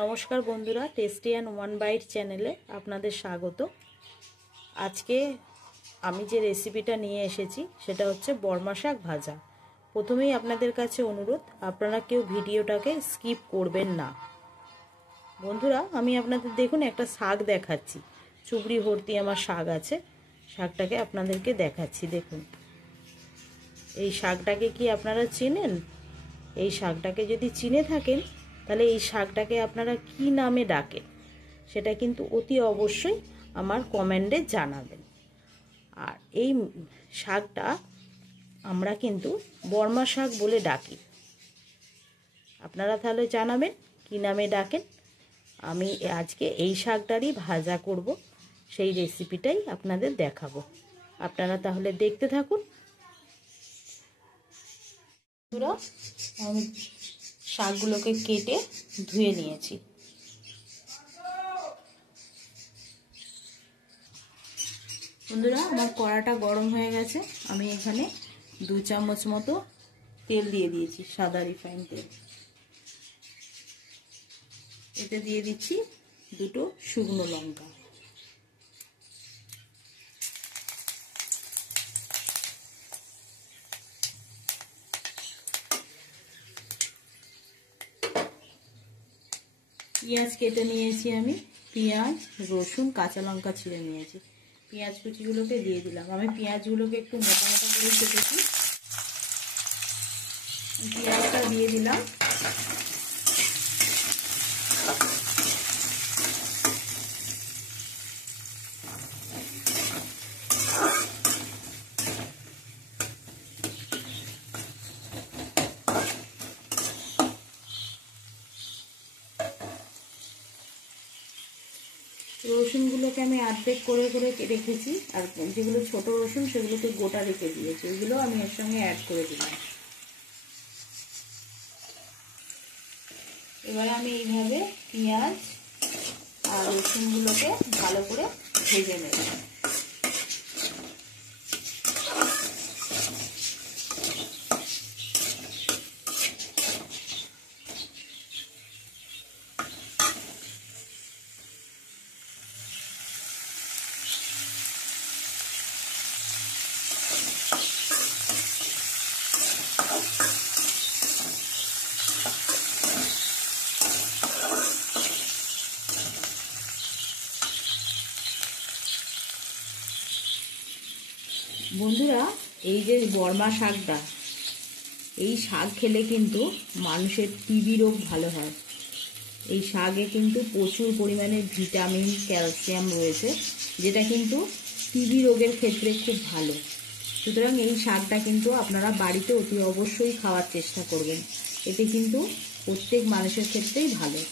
নমস্কার বন্ধুরা, tasty and one byte চ্যানেলে আপনাদের স্বাগত। আজকে আমি যে রেসিপিটা নিয়ে এসেছি সেটা হচ্ছে বর্মা শাক ভাজা। প্রথমেই আপনাদের কাছে অনুরোধ, আপনারা কেউ ভিডিওটাকে স্কিপ করবেন না। বন্ধুরা, আমি আপনাদের দেখুন একটা শাক দেখাচ্ছি, চুবড়ি ভর্তি আমার শাক আছে। শাকটাকে আপনাদেরকে দেখাচ্ছি, দেখুন। এই শাকটাকে কি আপনারা চেনেন? এই শাকটাকে যদি চিনে থাকেন তাহলে এই শাকটাকে আপনারা কি নামে ডাকেন সেটা কিন্তু অতি অবশ্যই আমার কমেন্টে জানাবেন। আর এই শাকটা আমরা কিন্তু বর্মা শাক বলে ডাকি। আপনারা তাহলে জানাবেন কি নামে ডাকেন। আমি আজকে এই শাকটারই ভাজা করব, সেই রেসিপিটাই আপনাদের দেখাবো। আপনারা তাহলে দেখতে থাকুন। আমি শাকগুলোকে কেটে ধুয়ে নিয়েছি। বন্ধুরা, আমার কড়াটা গরম হয়ে গেছে। আমি এখানে 2 চামচ মতো তেল দিয়ে দিয়েছি, সাদা রিফাইন তেল। এতে দিয়ে দিচ্ছি 2টো শুকনো লঙ্কা। পেঁয়াজ কেটে নিয়েছি আমি, পেঁয়াজ, রসুন, কাঁচা লঙ্কা ছিঁড়ে নিয়েছি। পেঁয়াজ কুচিগুলোকে দিয়ে দিলাম। আমি পেঁয়াজগুলোকে একটু মোটা মোটা করে কেটেছি। পেঁয়াজটা দিয়ে দিলাম। রসুনগুলোকে আমি অর্ধেক করে করে রেখেছি, আর যেগুলো ছোট রসুন সেগুলোকে গোটা রেখে দিয়েছি, ওইগুলো আমি এর সঙ্গে অ্যাড করে দিলাম। এবারে আমি এইভাবে পেঁয়াজ আর রসুনগুলোকে ভালো করে ভেজে নেব। বন্ধুরা, এই যে বর্মা শাকটা, এই শাক খেলে কিন্তু মানুষের টিবি রোগ ভালো হয়। এই শাকে কিন্তু প্রচুর পরিমাণে ভিটামিন, ক্যালসিয়াম রয়েছে, যেটা কিন্তু টিবি রোগের ক্ষেত্রে খুব ভালো। সুতরাং এই শাকটা কিন্তু আপনারা বাড়িতে অতি অবশ্যই খাওয়ার চেষ্টা করবেন। এতে কিন্তু প্রত্যেক মানুষের ক্ষেত্রেই ভালো।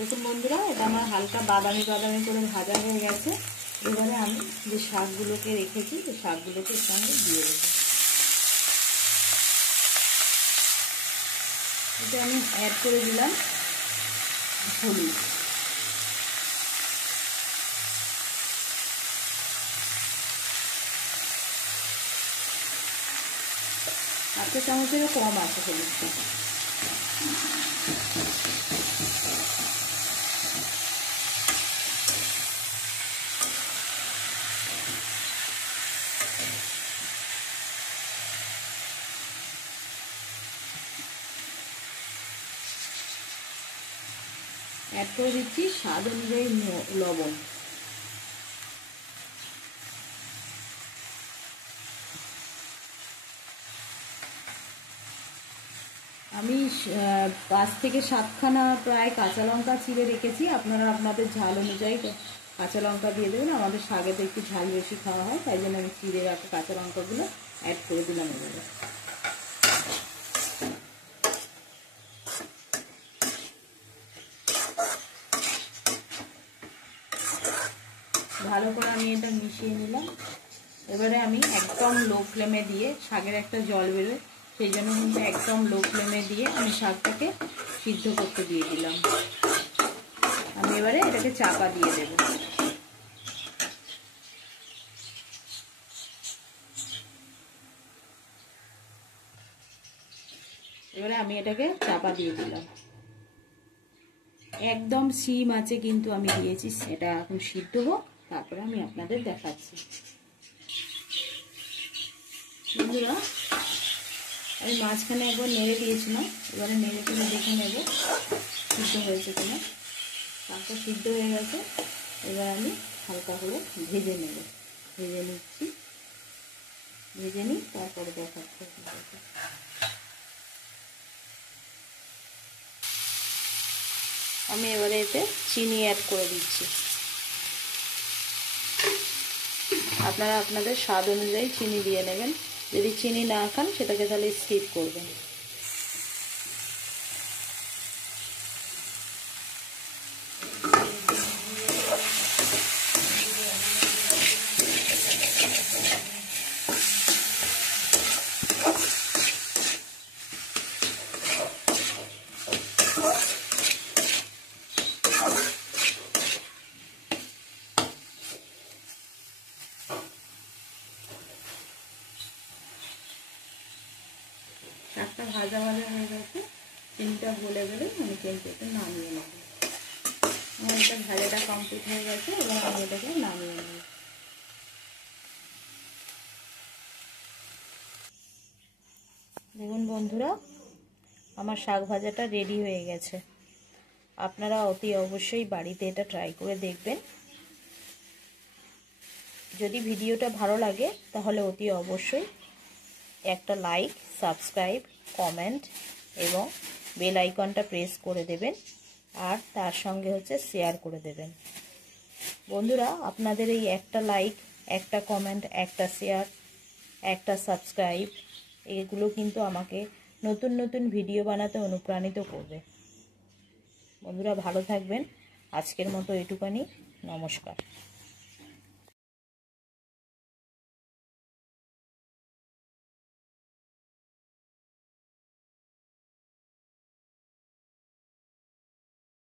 দেখুন বন্ধুরা, এটা আমার হালকা বাদামি বাদামি করে ভাজা হয়ে গেছে। এবারে আমি যে শাকগুলোকে রেখেছি সেই শাকগুলোকে এর সঙ্গে দিয়ে দেবো। এটা আমি অ্যাড করে দিলাম হলুদ। একটা চামচেরও কম আছে হলুদটা। অ্যাড করে দিচ্ছি স্বাদ অনুযায়ী লবণ। আমি 5 থেকে 7খানা প্রায় কাঁচা লঙ্কা চিড়ে রেখেছি। আপনারা আপনাদের ঝাল অনুযায়ী কাঁচা লঙ্কা দিয়ে দেবেন। আমাদের শাকেতে একটু ঝাল বেশি খাওয়া হয়, তাই জন্য আমি চিড়ে রাখা কাঁচা লঙ্কাগুলো অ্যাড করে দিলাম। এবারে ভালো করে আমি এটা মিশিয়ে নিলাম। এবারে আমি একদম লো ফ্লেমে দিয়ে, শাকের একটা জল বেরোয়, সেই জন্য কিন্তু একদম লো ফ্লেমে দিয়ে আমি শাকটাকে সিদ্ধ করতে দিয়ে দিলাম। আমি এবারে এটাকে চাপা দিয়ে দেব। এবারে আমি এটাকে চাপা দিয়ে দিলাম। একদম সিম আছে কিন্তু আমি দিয়েছি, এটা এখন সিদ্ধ হোক, তারপরে আমি আপনাদের দেখাচ্ছি। বন্ধুরা আমি মাঝখানে একবার নেড়ে দিয়েছিলাম, এবারে নেড়ে করে দেখে নেব সিদ্ধ হয়েছে কিনা। তারপর সিদ্ধ হয়ে গেছে, এবার আমি হালকা করে ভেজে নেব। ভেজে নিচ্ছি, ভেজে নিই, তারপরে দেখাচ্ছি। আমি এবারে এতে চিনি অ্যাড করে দিচ্ছি। আপনারা আপনাদের স্বাদ অনুযায়ী চিনি দিয়ে নেবেন। যদি চিনি না খান সেটাকে তাহলে স্কিপ করবেন। শাকটা ভাজা ভাজা হয়ে গেছে, চিনিটা গলে গেলে আমি কিন্তু এটা নামিয়ে নেব। আমার এটা ভাজাটা কমপ্লিট হয়ে গেছে, এবার আমি এটাকে নামিয়ে নেব। দেখুন বন্ধুরা, আমার শাক ভাজাটা রেডি হয়ে গেছে। আপনারা অতি অবশ্যই বাড়িতে এটা ট্রাই করে দেখবেন। যদি ভিডিওটা ভালো লাগে তাহলে অতি অবশ্যই একটা লাইক, সাবস্ক্রাইব, কমেন্ট এবং বেল আইকনটা প্রেস করে দেবেন, আর তার সঙ্গে শেয়ার করে দেবেন। বন্ধুরা আপনাদের এই একটা লাইক, একটা কমেন্ট, একটা শেয়ার, একটা সাবস্ক্রাইব, এগুলো কিন্তু আমাকে নতুন নতুন ভিডিও বানাতে অনুপ্রাণিত করবে। বন্ধুরা ভালো থাকবেন। আজকের মতো এটুখানি। নমস্কার।